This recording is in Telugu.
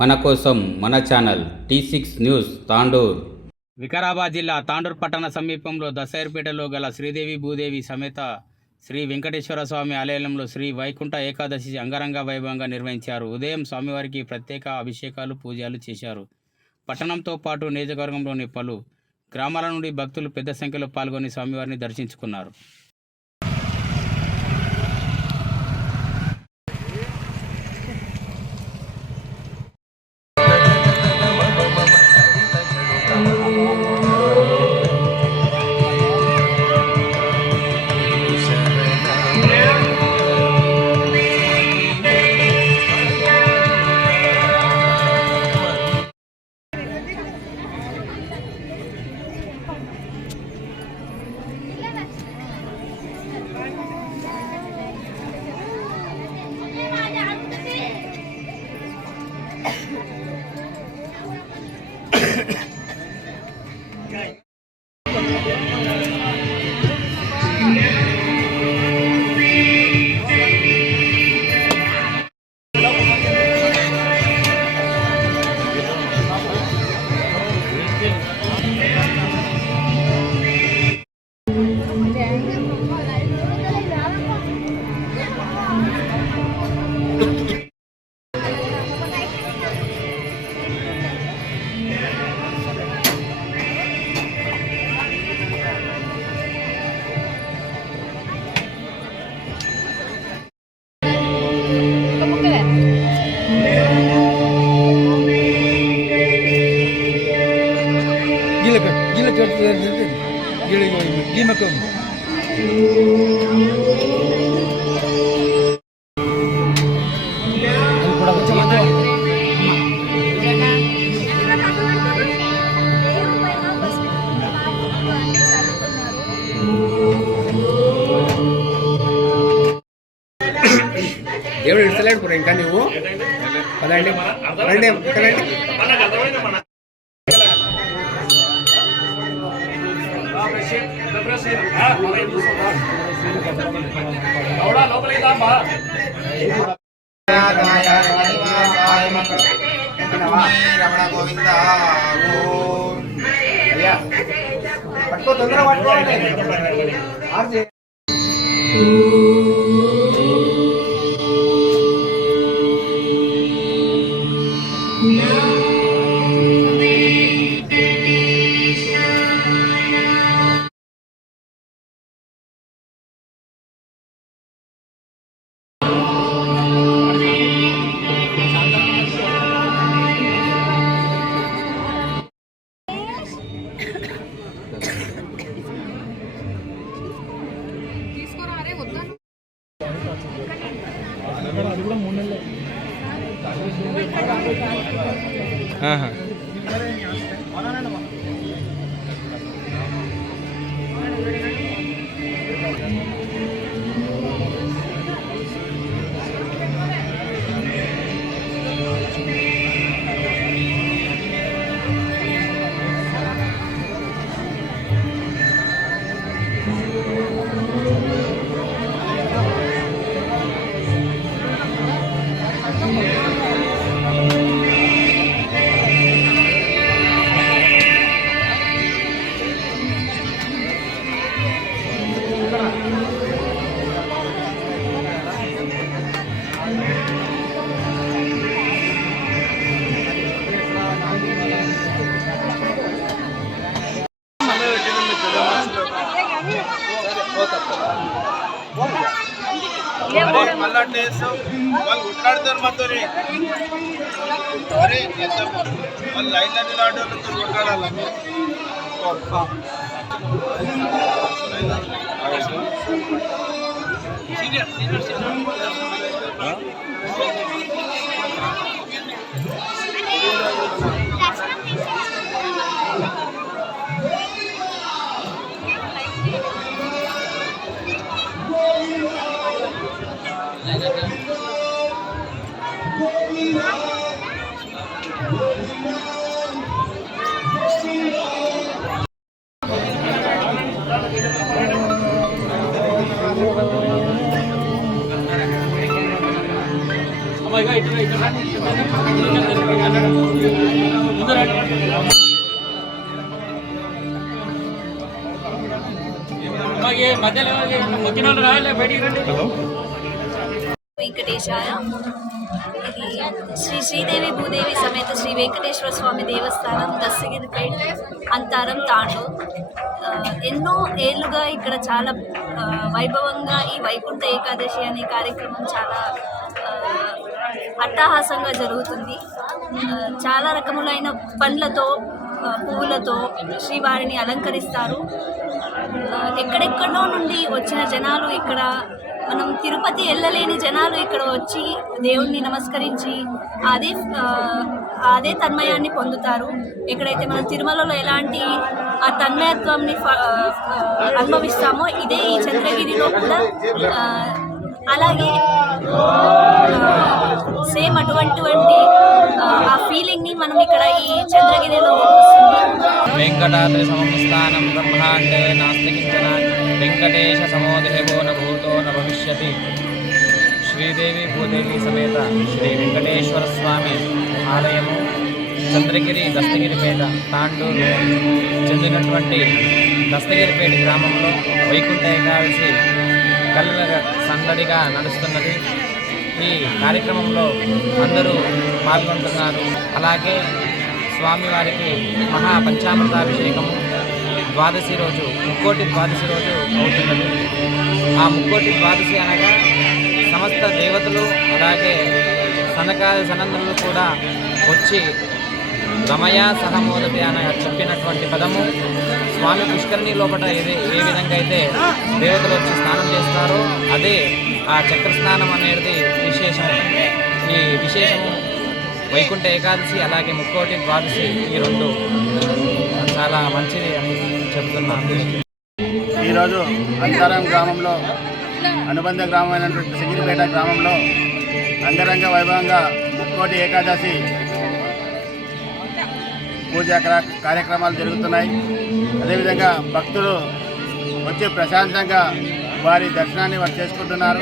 మన కోసం మన channel T6 news Tandur. Vikarabad జిల్లా తాండూర్ పట్టణ సమీపంలో దశైర్పేటలో గల శ్రీదేవి భూదేవి సమేత శ్రీ వెంకటేశ్వర స్వామి ఆలయంలో శ్రీ వైకుంఠ ఏకాదశి అంగరంగ వైభవంగా నిర్వహించారు. ఉదయం స్వామివారికి ప్రత్యేక అభిషేకాలు పూజలు చేశారు. పట్టణంతో పాటు నియోజకవర్గంలోని పలు గ్రామాల నుండి భక్తులు పెద్ద సంఖ్యలో పాల్గొని స్వామివారిని దర్శించుకున్నారు. దేవుడు ఇస్తలేడు కూడా ఇంకా నువ్వు పదండి రండి కదండి రమణ గోవింద పట్టుకో తొందరగా పట్టుకోండి. అది కూడా 3 నెలలే. మళ్ళా టేస్ట్ వాళ్ళు కొట్లాడతారు మనతో వాళ్ళు లైన్ అన్ని లాంటి వాళ్ళతో కొట్లాడాలి. వెంకటేశాయ. ఇది శ్రీ శ్రీదేవి భూదేవి సమేత శ్రీ వెంకటేశ్వర స్వామి దేవస్థానం, దస్తగిరిపేట్, అంతారం, తాండూర్. ఎన్నో ఏళ్ళుగా ఇక్కడ చాలా వైభవంగా ఈ వైకుంఠ ఏకాదశి అనే కార్యక్రమం చాలా అట్టహాసంగా జరుగుతుంది. చాలా రకములైన పండ్లతో, పువ్వులతో శ్రీవారిని అలంకరిస్తారు. ఎక్కడెక్కడో నుండి వచ్చిన జనాలు ఇక్కడ, మనం తిరుపతి వెళ్ళలేని జనాలు ఇక్కడ వచ్చి దేవుణ్ణి నమస్కరించి అదే తన్మయాన్ని పొందుతారు. ఎక్కడైతే మనం తిరుమలలో ఎలాంటి ఆ తన్మయత్వాన్ని అనుభవిస్తామో ఇదే ఈ చంద్రగిరిలో కూడా అలాగే సేమ్ అటువంటి ఆ ఫీలింగ్ని మనం ఇక్కడ ఈ చంద్రగిరిలో వెంకటాద్రి సమస్థానం బ్రహ్మాండే నాస్తి కించన వెంకటేశ సమోదేవో న భూతో న భవిష్యతి. శ్రీదేవి భూదేవి సమేత శ్రీ వెంకటేశ్వర స్వామి ఆలయము చంద్రగిరి దస్తగిరిపేట తాండూరు చెందినటువంటి దస్తగిరిపేట గ్రామంలో వైకుంఠ ఏకాదశి కళ్ళ సందడిగా నడుస్తున్నది. ఈ కార్యక్రమంలో అందరూ పాల్గొంటున్నారు. అలాగే స్వామివారికి మహా పంచామృతాభిషేకము ద్వాదశి రోజు, ముక్కోటి ద్వాదశి రోజు అవుతున్నది. ఆ ముక్కోటి ద్వాదశి అనగా సమస్త దేవతలు అలాగే సనకాది సనందులు కూడా వచ్చి రమయ సహమోదతి అని చెప్పినటువంటి పదము స్వామి పుష్కరిణి లోపల ఏ విధంగా అయితే దేవతలు వచ్చి స్నానం చేస్తారో అదే ఆ చక్ర స్నానం అనేది విశేషము. ఈ విశేషము వైకుంఠ ఏకాదశి అలాగే ముక్కోటి ద్వాదశి ఈ రెండు చాలా మంచిది అని చెప్తున్నాను. ఈరోజు అంతారం గ్రామంలో అనుబంధ గ్రామమైనటువంటి సిగిరిపేట గ్రామంలో అంగరంగ వైభవంగా ముక్కోటి ఏకాదశి పూజా కార్యక్రమాలు జరుగుతున్నాయి. అదేవిధంగా భక్తులు వచ్చి ప్రశాంతంగా వారి దర్శనాన్ని వారు చేసుకుంటున్నారు.